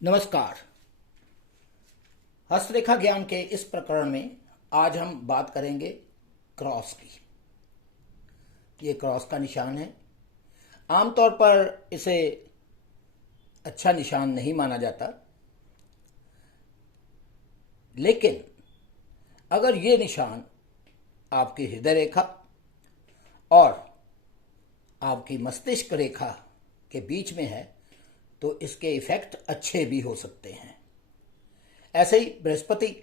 नमस्कार। हस्तरेखा ज्ञान के इस प्रकरण में आज हम बात करेंगे क्रॉस की। ये क्रॉस का निशान है। आमतौर पर इसे अच्छा निशान नहीं माना जाता, लेकिन अगर ये निशान आपकी हृदय रेखा और आपकी मस्तिष्क रेखा के बीच में है तो इसके इफेक्ट अच्छे भी हो सकते हैं। ऐसे ही बृहस्पति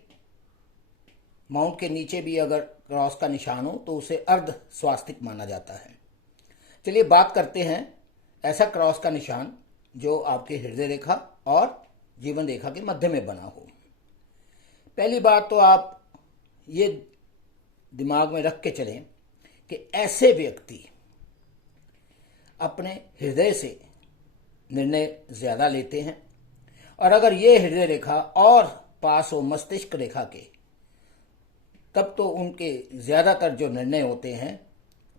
माउंट के नीचे भी अगर क्रॉस का निशान हो तो उसे अर्ध स्वास्तिक माना जाता है। चलिए बात करते हैं ऐसा क्रॉस का निशान जो आपकी हृदय रेखा और जीवन रेखा के मध्य में बना हो। पहली बात तो आप ये दिमाग में रख के चलें कि ऐसे व्यक्ति अपने हृदय से निर्णय ज़्यादा लेते हैं, और अगर ये हृदय रेखा और पास हो मस्तिष्क रेखा के, तब तो उनके ज़्यादातर जो निर्णय होते हैं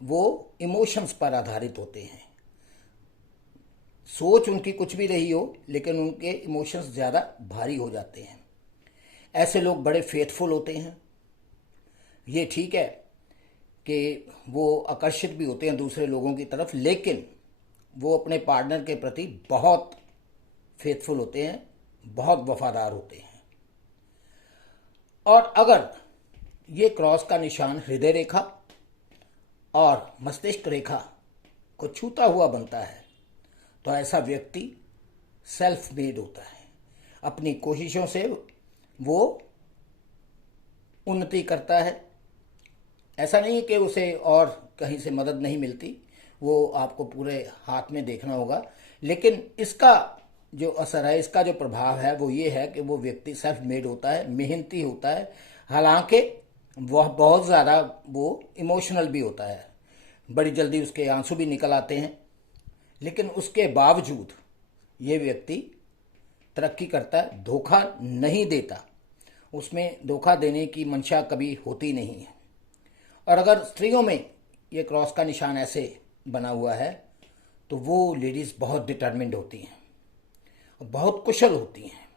वो इमोशंस पर आधारित होते हैं। सोच उनकी कुछ भी रही हो, लेकिन उनके इमोशंस ज़्यादा भारी हो जाते हैं। ऐसे लोग बड़े फेथफुल होते हैं। ये ठीक है कि वो आकर्षित भी होते हैं दूसरे लोगों की तरफ, लेकिन वो अपने पार्टनर के प्रति बहुत फेथफुल होते हैं, बहुत वफादार होते हैं। और अगर ये क्रॉस का निशान हृदय रेखा और मस्तिष्क रेखा को छूता हुआ बनता है तो ऐसा व्यक्ति सेल्फ मेड होता है। अपनी कोशिशों से वो उन्नति करता है। ऐसा नहीं कि उसे और कहीं से मदद नहीं मिलती, वो आपको पूरे हाथ में देखना होगा, लेकिन इसका जो असर है, इसका जो प्रभाव है वो ये है कि वो व्यक्ति सेल्फ मेड होता है, मेहनती होता है। हालांकि वह बहुत ज़्यादा वो इमोशनल भी होता है, बड़ी जल्दी उसके आंसू भी निकल आते हैं, लेकिन उसके बावजूद ये व्यक्ति तरक्की करता है, धोखा नहीं देता। उसमें धोखा देने की मंशा कभी होती नहीं है। और अगर स्त्रियों में ये क्रॉस का निशान ऐसे बना हुआ है तो वो लेडीज़ बहुत डिटर्मिन्ड होती हैं और बहुत कुशल होती हैं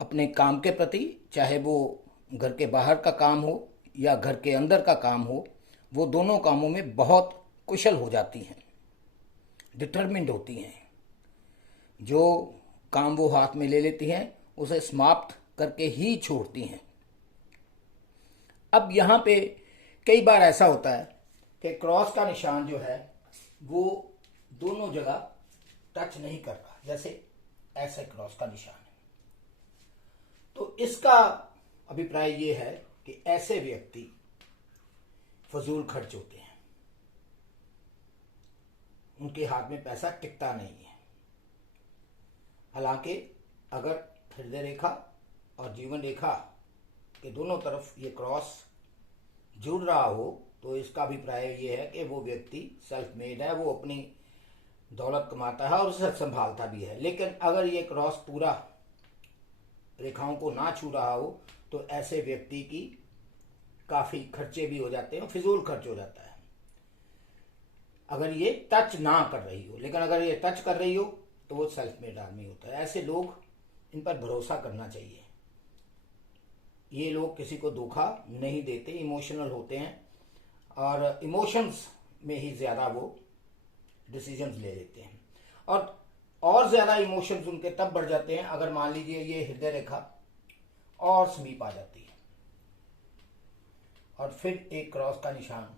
अपने काम के प्रति, चाहे वो घर के बाहर का काम हो या घर के अंदर का काम हो। वो दोनों कामों में बहुत कुशल हो जाती हैं, डिटर्मिन्ड होती हैं। जो काम वो हाथ में ले लेती हैं उसे समाप्त करके ही छोड़ती हैं। अब यहाँ पे कई बार ऐसा होता है कि क्रॉस का निशान जो है वो दोनों जगह टच नहीं कर रहा, जैसे ऐसे क्रॉस का निशान है। तो इसका अभिप्राय ये है कि ऐसे व्यक्ति फजूल खर्च होते हैं, उनके हाथ में पैसा टिकता नहीं है। हालांकि अगर हृदय रेखा और जीवन रेखा के दोनों तरफ ये क्रॉस जुड़ रहा हो तो इसका अभिप्राय ये है कि वो व्यक्ति सेल्फ मेड है, वो अपनी दौलत कमाता है और उसे संभालता भी है। लेकिन अगर ये क्रॉस पूरा रेखाओं को ना छू रहा हो तो ऐसे व्यक्ति की काफ़ी खर्चे भी हो जाते हैं, फिजूल खर्च हो जाता है अगर ये टच ना कर रही हो। लेकिन अगर ये टच कर रही हो तो वो सेल्फ मेड आदमी होता है। ऐसे लोग, इन पर भरोसा करना चाहिए। ये लोग किसी को धोखा नहीं देते, इमोशनल होते हैं और इमोशंस में ही ज़्यादा वो डिसीजंस ले लेते हैं। और ज़्यादा इमोशंस उनके तब बढ़ जाते हैं अगर मान लीजिए ये हृदय रेखा और समीप आ जाती है और फिर एक क्रॉस का निशान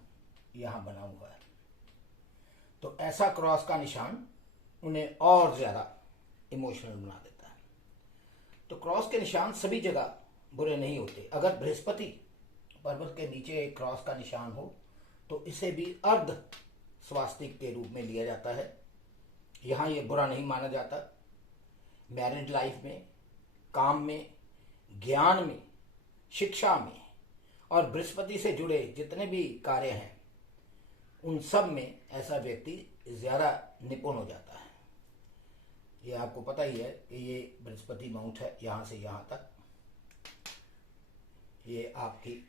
यहाँ बना हुआ है, तो ऐसा क्रॉस का निशान उन्हें और ज़्यादा इमोशनल बना देता है। तो क्रॉस के निशान सभी जगह बुरे नहीं होते। अगर बृहस्पति पर्वत के नीचे एक क्रॉस का निशान हो तो इसे भी अर्ध स्वास्तिक के रूप में लिया जाता है। यहाँ ये बुरा नहीं माना जाता। मैरिड लाइफ में, काम में, ज्ञान में, शिक्षा में और बृहस्पति से जुड़े जितने भी कार्य हैं उन सब में ऐसा व्यक्ति ज़्यादा निपुण हो जाता है। ये आपको पता ही है कि ये बृहस्पति माउंट है, यहाँ से यहाँ तक। ये आपकी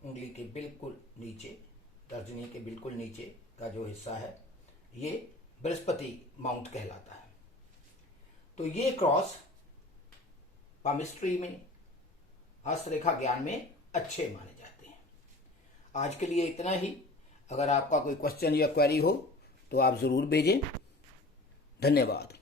उंगली के बिल्कुल नीचे, तर्जनी के बिल्कुल नीचे का जो हिस्सा है, ये बृहस्पति माउंट कहलाता है। तो ये क्रॉस पामिस्ट्री में, हस्तरेखा ज्ञान में अच्छे माने जाते हैं। आज के लिए इतना ही। अगर आपका कोई क्वेश्चन या क्वेरी हो तो आप ज़रूर भेजें। धन्यवाद।